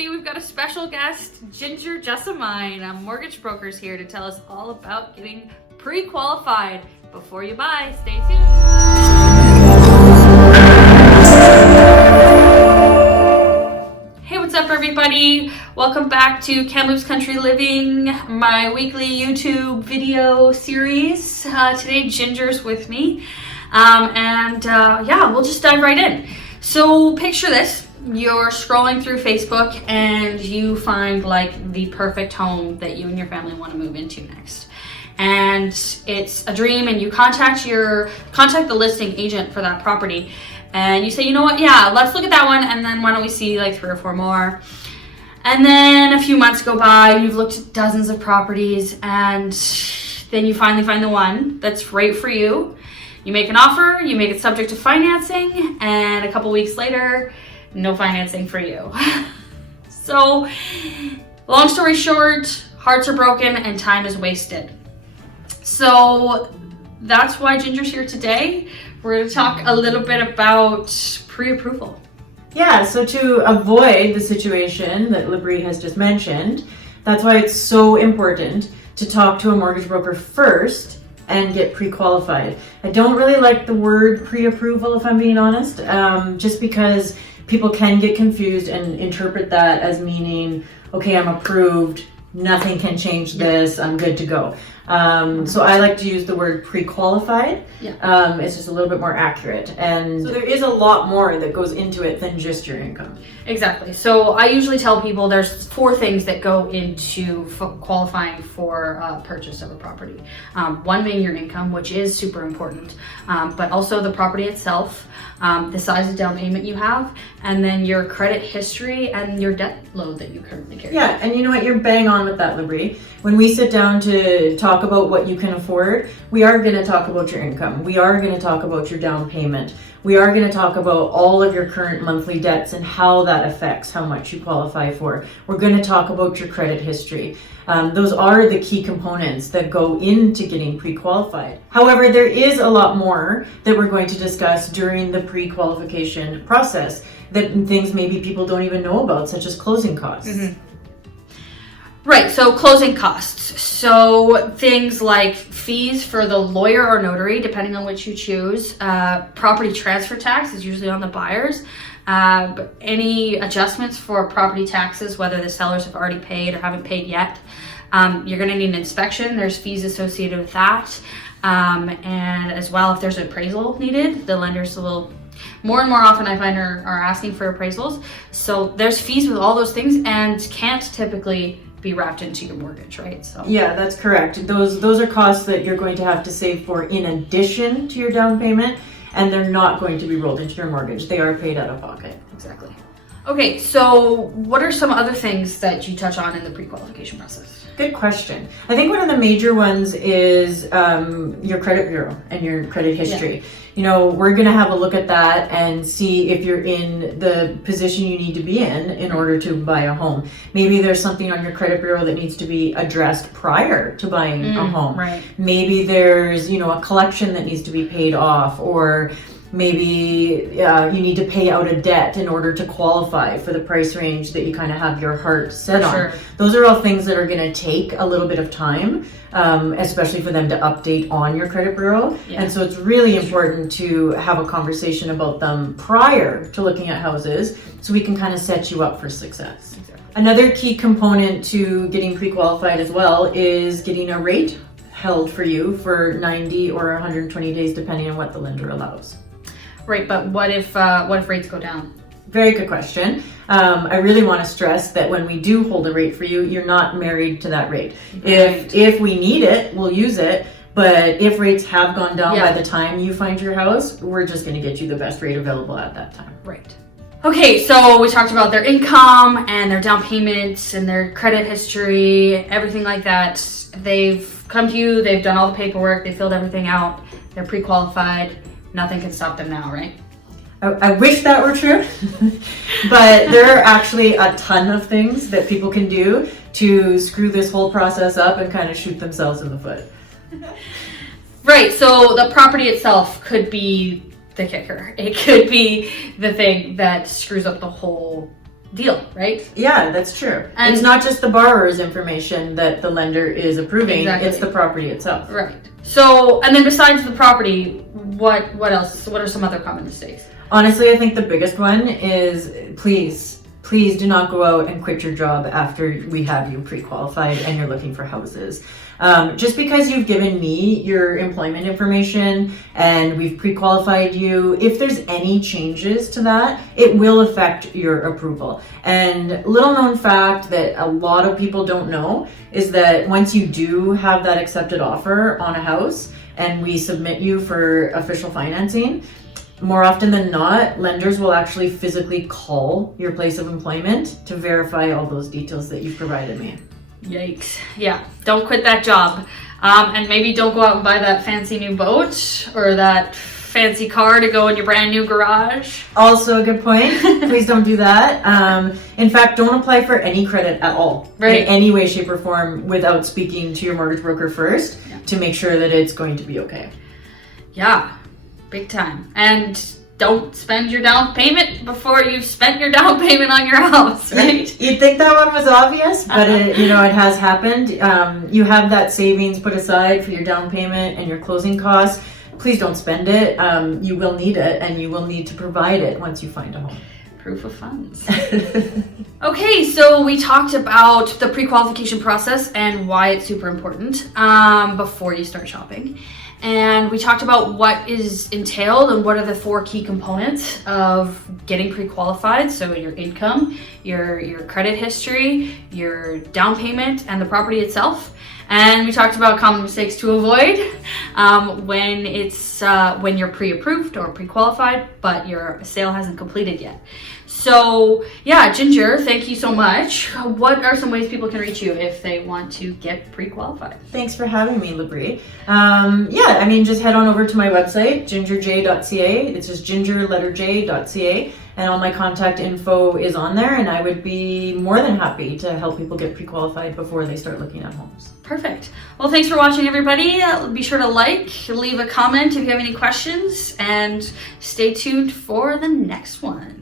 today we've got a special guest, Ginger Jessamine. Mortgage broker's here to tell us all about getting pre-qualified before you buy. Stay tuned. Hey, what's up everybody? Welcome back to Kamloops Country Living, my weekly YouTube video series. Today Ginger's with me. Yeah, we'll just dive right in. So picture this. You're scrolling through Facebook and you find like the perfect home that you and your family want to move into next. And it's a dream, and you contact the listing agent for that property. And you say, you know what, yeah, let's look at that one, and then why don't we see like 3 or 4 more. And then a few months go by, you've looked at dozens of properties, and then you finally find the one that's right for you. You make an offer, you make it subject to financing, and a couple weeks later, no financing for you. So, long story short, hearts are broken and time is wasted. So that's why Ginger's here today. We're going to talk a little bit about pre-approval. Yeah, so to avoid the situation that Libri has just mentioned, that's why it's so important to talk to a mortgage broker first and get pre-qualified. I don't really like the word pre-approval, if I'm being honest, just because people can get confused and interpret that as meaning, okay, I'm approved, nothing can change this, I'm good to go. So I like to use the word pre-qualified. Yeah. It's just a little bit more accurate. And so there is a lot more that goes into it than just your income. Exactly. So I usually tell people there's 4 things that go into qualifying for purchase of a property. One being your income, which is super important, but also the property itself, the size of down payment you have, and then your credit history and your debt load that you currently carry. Yeah, and you know what? You're bang on with that, Libri. When we sit down to talk about what you can afford, we are going to talk about your income. We are going to talk about your down payment. We are going to talk about all of your current monthly debts and how that affects how much you qualify for. We're going to talk about your credit history. Those are the key components that go into getting pre-qualified. However, there is a lot more that we're going to discuss during the pre-qualification process, that things maybe people don't even know about, such as closing costs. Mm-hmm. Right, so closing costs. So things like fees for the lawyer or notary, depending on which you choose. Property transfer tax is usually on the buyers. Any adjustments for property taxes, whether the sellers have already paid or haven't paid yet. You're going to need an inspection. There's fees associated with that. And as well, if there's an appraisal needed, the lenders will more and more often I find are asking for appraisals. So there's fees with all those things and can't typically be wrapped into your mortgage, right? So yeah, that's correct. Those are costs that you're going to have to save for in addition to your down payment, and they're not going to be rolled into your mortgage. They are paid out of pocket. Exactly. Okay, so what are some other things that you touch on in the pre-qualification process? Good question. I think one of the major ones is your credit bureau and your credit history. Yeah. You know, we're going to have a look at that and see if you're in the position you need to be in order to buy a home. Maybe there's something on your credit bureau that needs to be addressed prior to buying a home. Right. Maybe there's, a collection that needs to be paid off, or maybe you need to pay out a debt in order to qualify for the price range that you kind of have your heart set on. Sure. Those are all things that are going to take a little bit of time, especially for them to update on your credit bureau. Yeah. And so it's really important to have a conversation about them prior to looking at houses so we can kind of set you up for success. Exactly. Another key component to getting pre-qualified as well is getting a rate held for you for 90 or 120 days, depending on what the lender allows. Right, but what if rates go down? Very good question. I really want to stress that when we do hold a rate for you, you're not married to that rate. Right. If we need it, we'll use it. But if rates have gone down by the time you find your house, we're just going to get you the best rate available at that time. Right. Okay, so we talked about their income and their down payments and their credit history, everything like that. They've come to you, they've done all the paperwork, they filled everything out, they're pre-qualified. Nothing can stop them now, right? I wish that were true, but there are actually a ton of things that people can do to screw this whole process up and kind of shoot themselves in the foot. Right, so the property itself could be the kicker. It could be the thing that screws up the whole deal, right? Yeah, that's true. And it's not just the borrower's information that the lender is approving, Exactly. it's the property itself. Right. So, and then besides the property, what else? What are some other common mistakes? Honestly, I think the biggest one is please do not go out and quit your job after we have you pre-qualified and you're looking for houses. Just because you've given me your employment information and we've pre-qualified you, if there's any changes to that, it will affect your approval. And little known fact that a lot of people don't know is that once you do have that accepted offer on a house and we submit you for official financing, more often than not, lenders will actually physically call your place of employment to verify all those details that you've provided me. Yikes. Yeah, don't quit that job. And maybe don't go out and buy that fancy new boat or that fancy car to go in your brand new garage. Also a good point. Please don't do that. In fact, don't apply for any credit at all, right, in any way, shape, or form without speaking to your mortgage broker first to make sure that it's going to be okay. Yeah, big time. And don't spend your down payment before you've spent your down payment on your house, right? You'd think that one was obvious, but it has happened. You have that savings put aside for your down payment and your closing costs. Please don't spend it. You will need it, and you will need to provide it once you find a home. Proof of funds. Okay, so we talked about the pre-qualification process and why it's super important before you start shopping. And we talked about what is entailed and what are the 4 key components of getting pre-qualified. So your income, your credit history, your down payment, and the property itself. And we talked about common mistakes to avoid when you're pre-approved or pre-qualified, but your sale hasn't completed yet. So yeah, Ginger, thank you so much. What are some ways people can reach you if they want to get pre-qualified? Thanks for having me, Labrie. Just head on over to my website, gingerj.ca. It's just gingerletterj.ca. And all my contact info is on there, and I would be more than happy to help people get pre-qualified before they start looking at homes. Perfect. Well, thanks for watching, everybody. Be sure to leave a comment if you have any questions, and stay tuned for the next one.